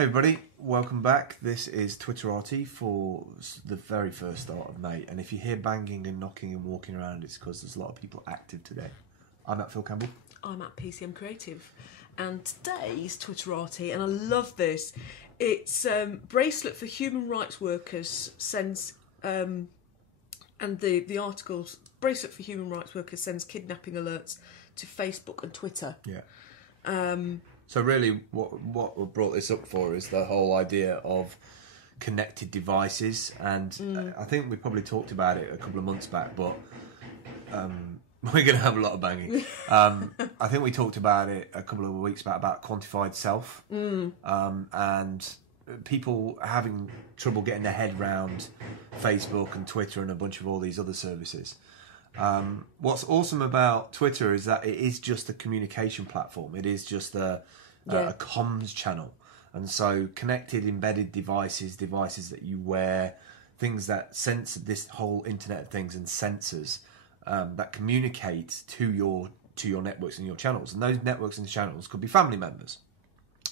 Hey everybody, welcome back. This is Twitterati for the very first start of May, and if you hear banging and knocking and walking around, it's because there's a lot of people active today. I'm at Phil Campbell. I'm at PCM Creative, and today's Twitterati, and I love this, it's bracelet for human rights workers sends, and the articles, bracelet for human rights workers sends kidnapping alerts to Facebook and Twitter. Yeah. So really what we brought this up for is the whole idea of connected devices, and I think we probably talked about it a couple of months back, but we're going to have a lot of banging. I think we talked about it a couple of weeks back about quantified self, and people having trouble getting their head round Facebook and Twitter and a bunch of all these other services. What's awesome about Twitter is that it is just a communication platform. It is just a comms channel. And so connected embedded devices that you wear, things that sense this whole internet of things and sensors that communicate to your networks and your channels. And those networks and channels could be family members.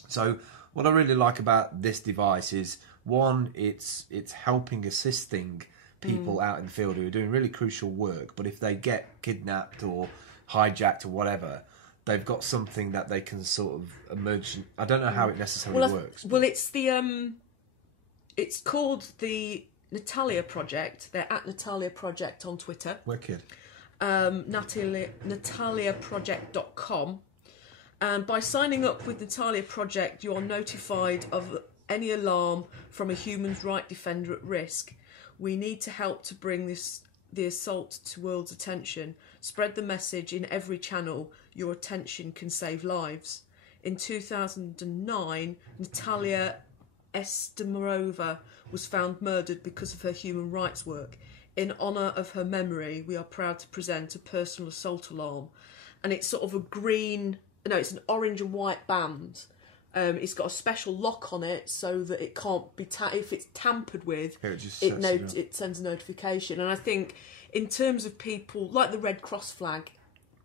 So what I really like about this device is, one, it's helping assisting people out in the field who are doing really crucial work, but if they get kidnapped or hijacked or whatever, they've got something that they can sort of emerge. I don't know how it necessarily works. Well, it's the it's called the Natalia Project. They're at Natalia Project on Twitter. Wicked. NataliaProject.com. And by signing up with Natalia Project, you are notified of any alarm from a human rights defender at risk. We need to help to bring the assault to world's attention. Spread the message in every channel. Your attention can save lives. In 2009, Natalia Estemirova was found murdered because of her human rights work. In honour of her memory, we are proud to present a personal assault alarm. And it's sort of it's an orange and white band. It's got a special lock on it so that it can't be if it's tampered with, it sends a notification. And I think in terms of people, like the Red Cross flag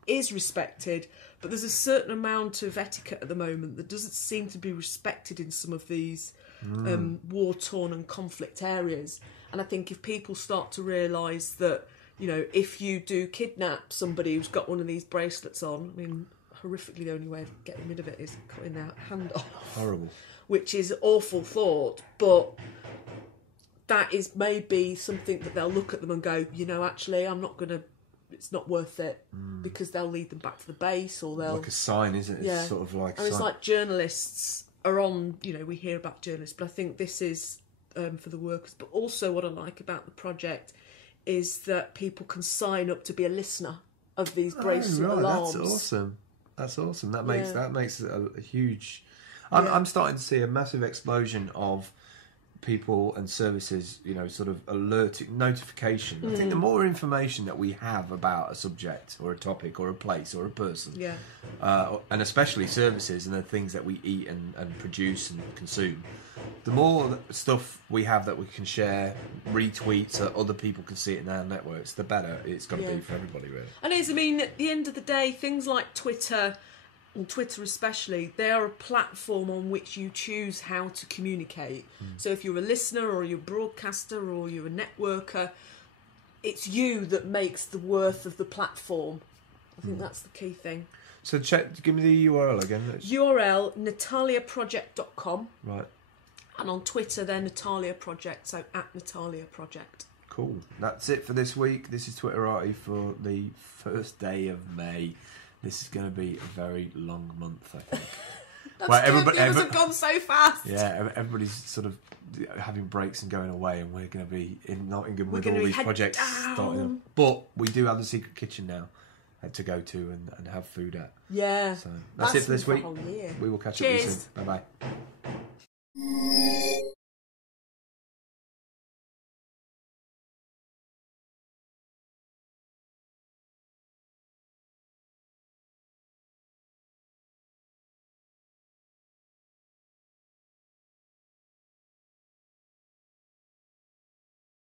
is respected, but there's a certain amount of etiquette at the moment that doesn't seem to be respected in some of these war-torn and conflict areas. And I think if people start to realise that, you know, if you do kidnap somebody who's got one of these bracelets on, I mean, horrifically the only way of getting rid of it is cutting their hand off. Horrible. Which is an awful thought, but that is maybe something that they'll look at them and go, you know, actually, it's not worth it, because they'll lead them back to the base, or they'll... Like a sign, isn't it? It's sort of like... And it's like journalists are on, you know, we hear about journalists, but I think this is for the workers. But also what I like about the project is that people can sign up to be a listener of these bracelet alarms. That's awesome. That's awesome. That makes a huge... I'm starting to see a massive explosion of people and services, you know, sort of alerting, notification. I think the more information that we have about a subject or a topic or a place or a person, and especially services and the things that we eat and produce and consume, the more stuff we have that we can share, retweet so other people can see it in our networks, the better it's going to be for everybody, really. And I mean, at the end of the day, things like Twitter, and Twitter especially, they are a platform on which you choose how to communicate. So if you're a listener or you're a broadcaster or you're a networker, it's you that makes the worth of the platform. I think that's the key thing. So give me the URL again. URL, NataliaProject.com. Right. And on Twitter, they're Natalia Project, so at Natalia Project. Cool. That's it for this week. This is Twitterati for the first day of May. This is going to be a very long month, I think. Everybody have gone so fast. Yeah, everybody's sort of having breaks and going away, and we're going to be in Nottingham with all these projects starting. But we do have the secret kitchen now to go to and have food at. Yeah. So that's it for this week. We will catch up with you soon. Bye bye.